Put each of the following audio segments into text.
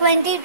22।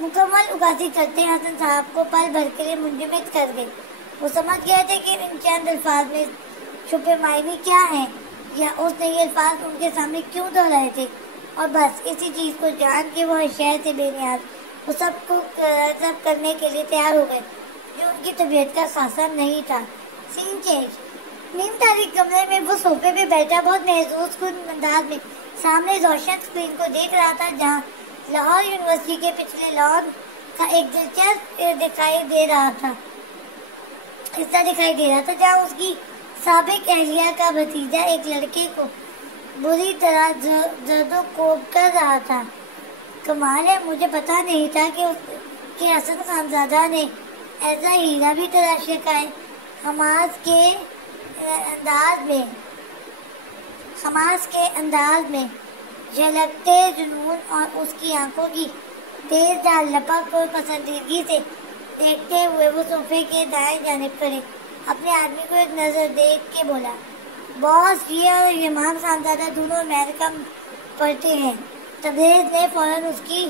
مکمل عکاسی کرتے حسن صاحب کو پل بھر کے لیے منجمد کر گئے۔ وہ سمجھ گئے تھے کہ ان چند الفاظ میں چھپے معنی کیا ہیں، یا اس نے یہ الفاظ ان کے سامنے کیوں دہرائے تھے، اور بس اسی چیز کو جان کے وہ شہر سے بے نیاز وہ سب کو سب کرنے کے لیے تیار ہو گئے جو ان کی طبیعت کا خاصا نہیں تھا۔ سین چینج۔ نیم تاریخ کمرے میں وہ صوفے پہ بیٹھا بہت محظوظ کن انداز میں سامنے روشن اسکرین کو دیکھ رہا تھا، جہاں لاہور یونیورسٹی کے پچھلے لان کا ایک دلچسپ حصہ دکھائی دے رہا تھا، جہاں اس کی سابق اہلیہ کا بھتیجا ایک لڑکے کو بری طرح زد و کوب کر رہا تھا۔ کمال ہے، مجھے پتا نہیں تھا کہ حسن خانزادہ نے ایسا ہیرا بھی تلاش رکھا ہے۔ حماس کے انداز میں جھلکتے جنون اور اس کی آنکھوں کی تیز دھار لپک کو پسندیدگی سے دیکھتے ہوئے وہ صوفے کے دائیں جانب کھڑے اپنے آدمی کو ایک نظر دیکھ کے بولا، باس، یہ اور امام خانزادہ دونوں امریکہ پڑھتے ہیں۔ تبریز نے فوراً اس کی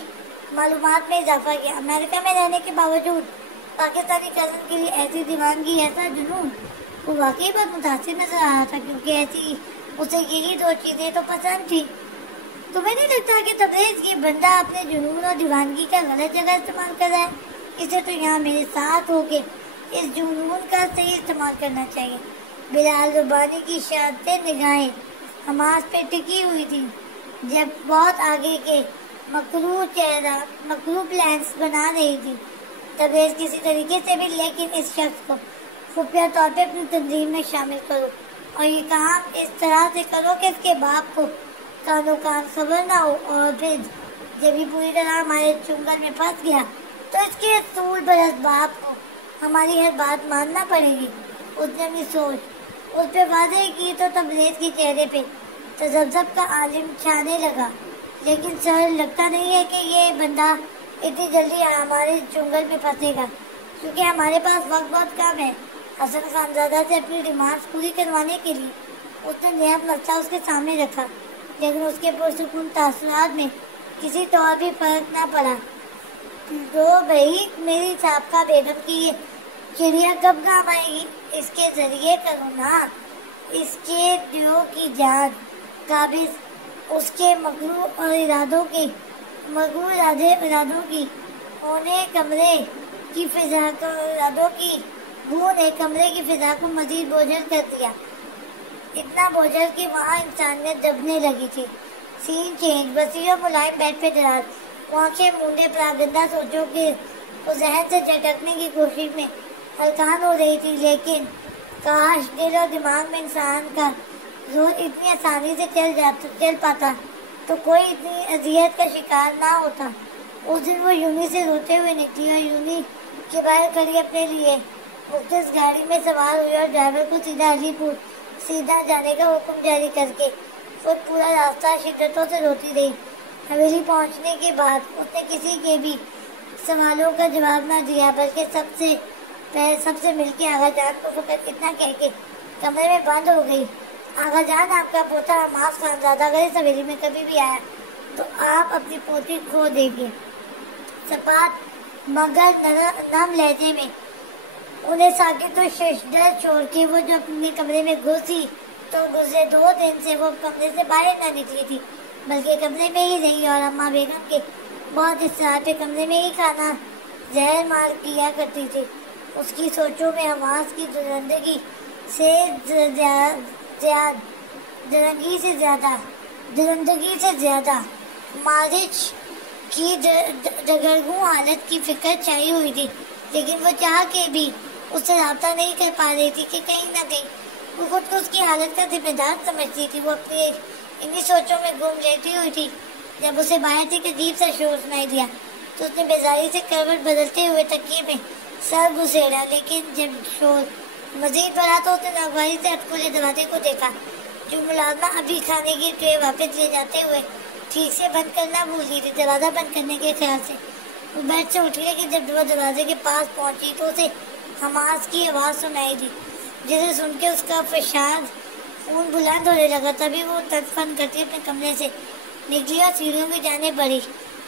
معلومات میں اضافہ کیا۔ امریکہ میں رہنے کے باوجود پاکستانی کزن کے لیے ایسی دیوانگی، ایسا جنون؟ وہ واقعی بہت متاثر نظر آ رہا تھا، کیونکہ اسے یہی دو چیزیں تو پسند تھی۔ تمہیں نہیں لگتا کہ تبریز یہ بندہ اپنے جنون اور دیوانگی کا غلط جگہ استعمال کر رہا ہے؟ اسے تو یہاں میرے ساتھ ہو کے اس جنون کا صحیح استعمال کرنا چاہیے۔ بلال ربانی کی شاطر نگاہیں حماس پہ ٹکی ہوئی تھی، جب بہت آگے کے مکروہ پلانس بنا رہی تھی۔ تبریز کسی طریقے سے بھی لیکن اس شخص کو خفیہ طور پہ اپنی تنظیم میں شامل کرو، اور یہ کام اس طرح سے کرو کہ اس کے باپ کو کانوں کان خبر نہ ہو، اور پھر جب یہ پوری طرح ہمارے چنگل میں پھنس گیا تو اس کے اصول برس باپ کو ہماری ہر بات ماننا پڑے گی۔ اس نے اپنی سوچ اس پہ واضح کی تو تبریز کے چہرے پہ تذبذب کا عالم چھانے لگا۔ لیکن سر، لگتا نہیں ہے کہ یہ بندہ اتنی جلدی ہمارے چنگل میں پھنسے گا، کیونکہ ہمارے پاس وقت بہت کم ہے۔ حسن خانزادہ سے اپنی ڈیمانڈز پوری کروانے کے لیے اس نے نیا مسئلہ اس کے سامنے رکھا، لیکن اس کے پرسکون تاثرات میں کسی طور بھی فرق نہ پڑا۔ تو بھائی، میری سابقہ بیگم کی یہ چڑیا کب کام آئے گی؟ اس کے ذریعے کرو نا، اس کے دیو کی جان قابض، اس کے مغرور ارادوں کی ہونے کمرے کی فضا کو ارادوں کی بو نے کمرے کی فضا کو مزید بوجھل کر دیا، اتنا بوجھل کہ وہاں انسانیت دبنے لگی تھی۔ سین چینج۔ وسیع و ملائم بیڈ پہ دراز، آنکھیں مونڈے پراگندہ سوچوں کے وہ ذہن سے جھٹکنے کی کوشش میں ہلکان ہو رہی تھی، لیکن کاش دل اور دماغ میں انسان کا زور اتنی آسانی سے چل پاتا تو کوئی اتنی اذیت کا شکار نہ ہوتا۔ اس دن وہ یونی سے روتے ہوئے نکلی اور یونی کے باہر کھڑی اپنے لیے مختص گاڑی میں سوار ہوئی اور ڈرائیور کو سیدھا جانے کا حکم جاری کر کے خود پورا راستہ شدتوں سے روتی رہی۔ حویلی پہنچنے کے بعد اس نے کسی کے بھی سوالوں کا جواب نہ دیا، بلکہ سب سے مل کے آغا جان کو فقط اتنا کہہ کے کمرے میں بند ہو گئی، آغا جان، آپ کا پوتا حماس خانزادہ اگر اس حویلی میں کبھی بھی آیا تو آپ اپنی پوتی کھو دیں گے۔ سپاٹ مگر نرم لہجے میں انہیں ساکت و ششدر چھوڑ کے وہ جو اپنے کمرے میں گھسی تو گزرے 2 دن سے وہ کمرے سے باہر نہ نکلی تھی، بلکہ کمرے میں ہی رہی اور اماں بیگم کے بہت اصرار پہ کمرے میں ہی کھانا زہر مار کیا کرتی تھی۔ اس کی سوچوں میں حماس کی درندگی سے زیادہ مارچ کی دگرگوں حالت کی فکر چھائی ہوئی تھی، لیکن وہ چاہ کے بھی اس سے رابطہ نہیں کر پا رہی تھی کہ کہیں نہ کہیں وہ خود کو اس کی حالت کا ذمہ دار سمجھتی تھی۔ وہ اپنی انہی سوچوں میں گم لیٹی ہوئی تھی جب اسے باہر سے ایک عجیب سا شور سنائی دیا تو اس نے بیزاری سے کروٹ بدلتے ہوئے تکیے میں سر گھسیڑا، لیکن جب شور مزید بڑھا تو اس نے ناگواری سے اٹکولے دروازے کو دیکھا جو ملازمہ ابھی کھانے کی ٹرے واپس لے جاتے ہوئے ٹھیک سے بند کرنا بھول گئی تھی۔ دروازہ بند کرنے کے خیال سے وہ بیڈ سے اٹھی، لیکن جب وہ دروازے کے پاس پہنچی تو اسے حماس کی آواز سنائی دی، جسے سن کے اس کا فشار خون بلند ہونے لگا۔ تبھی وہ تدفن کرتی اپنے کمرے سے نکلی اور سیڑھیوں کی جانب بڑھی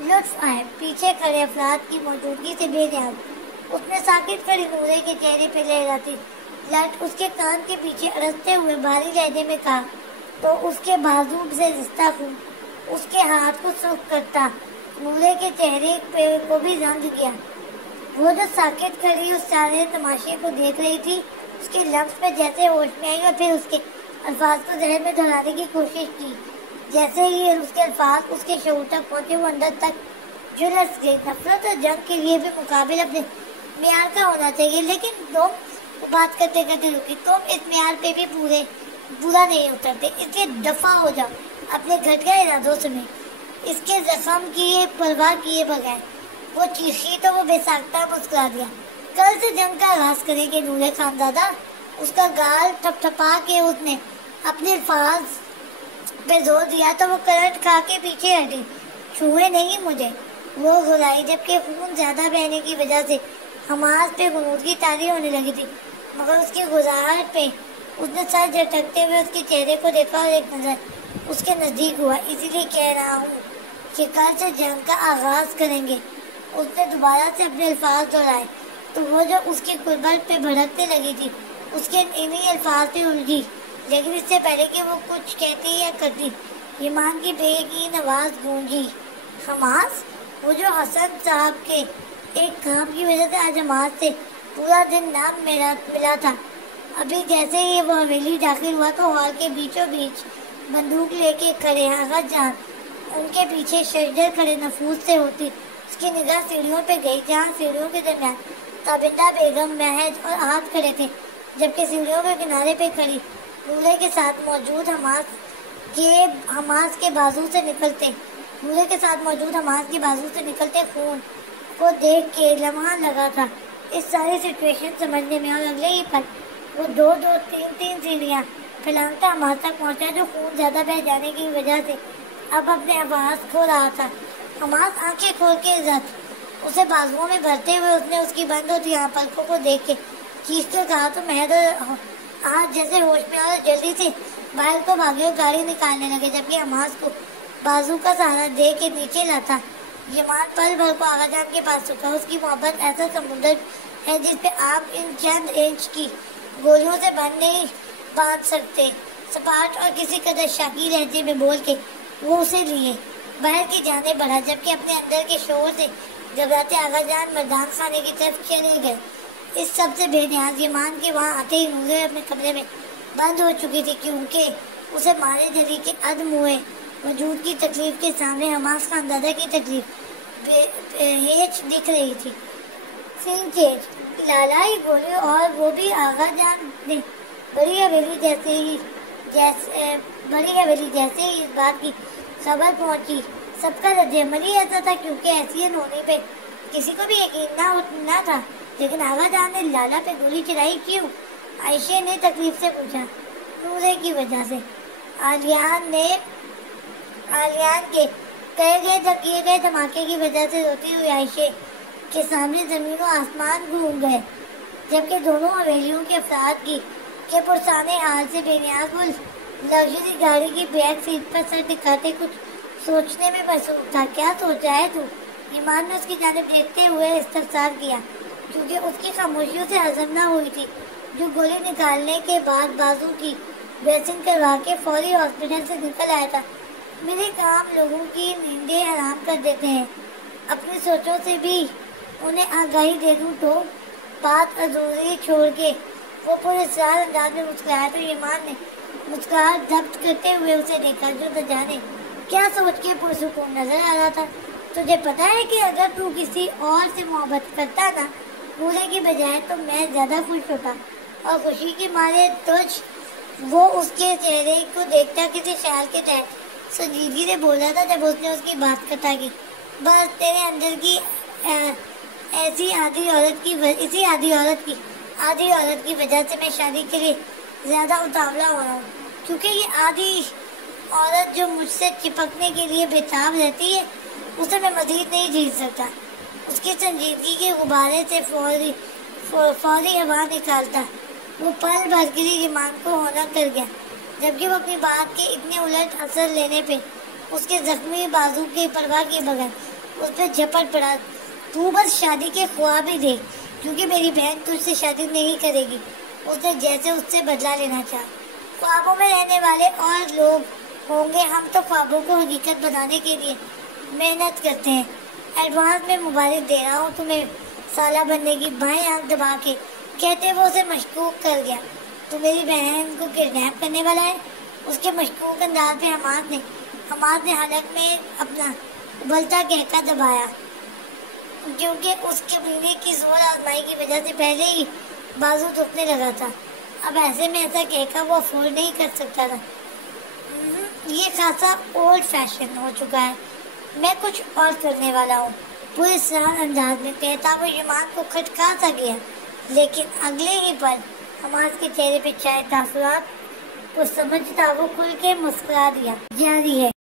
لطف آئے پیچھے کھڑے افراد کی موجودگی سے بے نیاز۔ اس نے ساکت کھڑی نورے کے چہرے پہ لہراتی لٹ اس کے کان کے پیچھے اڑستے ہوئے بھاری لہجے میں کہا تو اس کے بازو سے رشتہ خون اس کے ہاتھ کو سرخ کرتا نورے کے چہرے پہ کو بھی رنگ گیا۔ وہ جو ساکت کھڑی اس سارے تماشے کو دیکھ رہی تھی، اس کے لفظ پہ جیسے ہوش میں آئی اور پھر اس کے الفاظ کو ذہن میں دہرانے کی کوشش کی۔ جیسے ہی اس کے الفاظ اس کے شعور تک پہنچے وہ اندر تک جھلس گئی۔ نفرت اور جنگ کے لیے بھی مقابل اپنے معیار کا ہونا چاہیے، لیکن تم بات کرتے کرتے رکی، تم اس معیار پہ بھی برا نہیں اترتے، اس لیے دفع ہو جاؤ اپنے گھٹیا ارادوں سمیت۔ اس کے زخم کیے پرواہ کیے بغیر وہ چیخی تو وہ بے ساختہ مسکرا دیا۔ کل سے جنگ کا آغاز کریں گے نورے خانزادہ۔ اس کا گال ٹھپ ٹھپا کے اس نے اپنے الفاظ پہ زور دیا تو وہ کرنٹ کھا کے پیچھے ہٹی۔ چھوئے نہیں مجھے، وہ گھرائی، جبکہ خون زیادہ بہنے کی وجہ سے حماس پہ غنود کی تاری ہونے لگی تھی، مگر اس کی گزارٹ پہ اس نے سر جھٹکتے ہوئے اس کے چہرے کو دیکھا اور ایک نظر اس کے نزدیک ہوا۔ اسی لیے کہہ رہا ہوں کہ کل سے جنگ کا آغاز کریں گے۔ اس نے دوبارہ سے اپنے الفاظ دہرائے تو وہ جو اس کی قربت پہ بھڑکنے لگی تھی اس کے انہی الفاظ پہ الجھی، لیکن اس سے پہلے کہ وہ کچھ کہتی یا کرتی ایمان کی بے یقین آواز گونجی۔ حماس، وہ جو حسن صاحب کے ایک کام کی وجہ سے آج حماس سے پورا دن نام ملا تھا، ابھی جیسے ہی وہ حویلی داخل ہوا تو ہال کے بیچوں بیچ بندوق لے کے کھڑے آغا جان ان کے پیچھے شجر کھڑے نفوس سے ہوتی اس کی نگاہ سیڑھیوں پہ گئی، جہاں سیڑھیوں کے درمیان تابندہ بیگم، مہج اور آہت کھڑے تھے، جبکہ سیڑھیوں کے کنارے پہ کھڑی نورے کے ساتھ موجود حماس کے بازو سے نکلتے خون کو دیکھ کے لمحہ لگا تھا اس ساری سچویشن سمجھنے میں، اور اگلے ہی پل وہ دو تین سیڑھیاں پھیلانگتا حماس تک پہنچا جو خون زیادہ بہ جانے کی وجہ سے اب اپنے آواز کھو رہا تھا۔ حماس آنکھیں کھول کے اسے بازوؤں میں بھرتے ہوئے اس نے اس کی بند ہوتی پلکوں کو دیکھ کے چیخ کر کہا تو مہد آج جیسے ہوش میں اور جلدی سے باہر کو بھاگے اور گاڑی نکالنے لگے، جبکہ حماس کو بازو کا سہارا دے کے نیچے لاتا۔ ایمان پل بھر کو آغا جان کے پاس رکا۔ اس کی محبت ایسا سمندر ہے جس پہ آپ ان چند انچ کی گولیوں سے نہیں باندھ سکتے۔ سپاٹ اور کسی قدر شاکی لہجے میں بول کے وہ اسے لیے باہر کی جانب بڑھا، جبکہ اپنے اندر کے شور سے گھبراتے آغا جان مردان خانے کی طرف چلے گئے۔ اس سب سے بے نیاز ایمان کے وہاں آتے ہی نورے اپنے کمرے میں بند ہو چکی تھی، کیونکہ اسے مارے جلی کے عدم ہوئے وجود کی تکلیف کے سامنے حماس خانزادہ کی تکلیف ہیچ دکھ رہی تھی۔ سین چیج لالائی گولی، اور وہ بھی آغا جان نے بڑی حویلی جیسے ہی اس بات کی خبر پہنچی سب کا رد عمل ہی ایسا تھا، کیونکہ ایسی ہونے پہ کسی کو بھی یقین نہ تھا۔ لیکن آغا جان نے لالا پہ گولی چلائی کیوں؟ عائشہ نے تکلیف سے پوچھا۔ نورے کی وجہ سے، آلیان کے کیے گئے دھماکے کی وجہ سے روتی ہوئی عائشہ کے سامنے زمین و آسمان گھوم گئے، جبکہ دونوں حویلیوں کے افراد کے پرسانے حال سے بے نیاز وہ لگژری گاڑی کی بیک سیٹ پر سر ٹکاتے کچھ سوچنے میں مصروف تھا۔ کیا سوچا ہے تو؟ ایمان نے اس کی جانب دیکھتے ہوئے استفسار کیا، کیونکہ اس کی خاموشیوں سے ہضم نہ ہوئی تھی۔ جو گولی نکالنے کے بعد بازو کی ڈریسنگ کروا کے فوری ہاسپٹل سے نکل آیا تھا۔ میرے کام لوگوں کی نیندیں حرام کر دیتے ہیں، اپنی سوچوں سے بھی انہیں آگاہی دے دوں تو؟ بات ادھوری چھوڑ کے وہ پورے سال انداز میں مسکرایا تو ایمان نے مسکراہٹ ضبط کرتے ہوئے اسے دیکھا، جو نہ جانے کیا سوچ کے پرسکون نظر آ رہا تھا۔ تجھے پتا ہے کہ اگر تو کسی اور سے محبت کرتا نا پورے کی بجائے تو میں زیادہ خوش ہوتا، اور خوشی کے مارے وہ اس کے چہرے کو دیکھتا کسی خیال کے تحت سنجیدگی سے بولا تھا جب اس نے اس کی بات کٹا کی، بس تیرے اندر کی اسی آدھی عورت کی وجہ سے میں شادی کے لیے زیادہ اتاولا ہو رہا ہوں، کیونکہ یہ آدھی عورت جو مجھ سے چپکنے کے لیے بےتاب رہتی ہے اسے میں مزید نہیں جھیل سکتا۔ اس کی سنجیدگی کے غبارے سے فوری ہوا نکالتا وہ پل بھر کے لیے ایمان کو ہونا کر گیا، جبکہ وہ اپنی بات کے اتنے الٹ اثر لینے پہ اس کے زخمی بازو کی پرواہ کے بغیر اس پہ جھپٹ پڑا، تو بس شادی کے خواب ہی دیکھ، کیونکہ میری بہن تجھ سے شادی نہیں کرے گی۔ اس نے جیسے اس سے بدلہ لینا چاہا۔ خوابوں میں رہنے والے اور لوگ ہوں گے، ہم تو خوابوں کو حقیقت بنانے کے لیے محنت کرتے ہیں۔ ایڈوانس میں مبارک دے رہا ہوں تمہیں سالہ بننے کی۔ بائیں آنکھ دبا کے کہتے وہ اسے مشکوک کر گیا، تو میری بہن کو کڈنیپ کرنے والا ہے؟ اس کے مشکوک انداز پہ حماد نے حلق میں اپنا ابلتا کہکا دبایا، کیونکہ اس کے کمینے کی زور آزمائی کی وجہ سے پہلے ہی بازو دکھنے لگا تھا۔ اب ایسے میں ایسا کہکا وہ افورڈ نہیں کر سکتا تھا۔ یہ خاصا اولڈ فیشن ہو چکا ہے، میں کچھ اور کرنے والا ہوں، پورے سران انداز میں کہتا وہ ایمان کو کھٹکا سا گیا، لیکن اگلے ہی پل حماد کے چہرے پہ چائے تاثرات کو سمجھتا وہ کھل کے مسکرا دیا۔ جاری ہے۔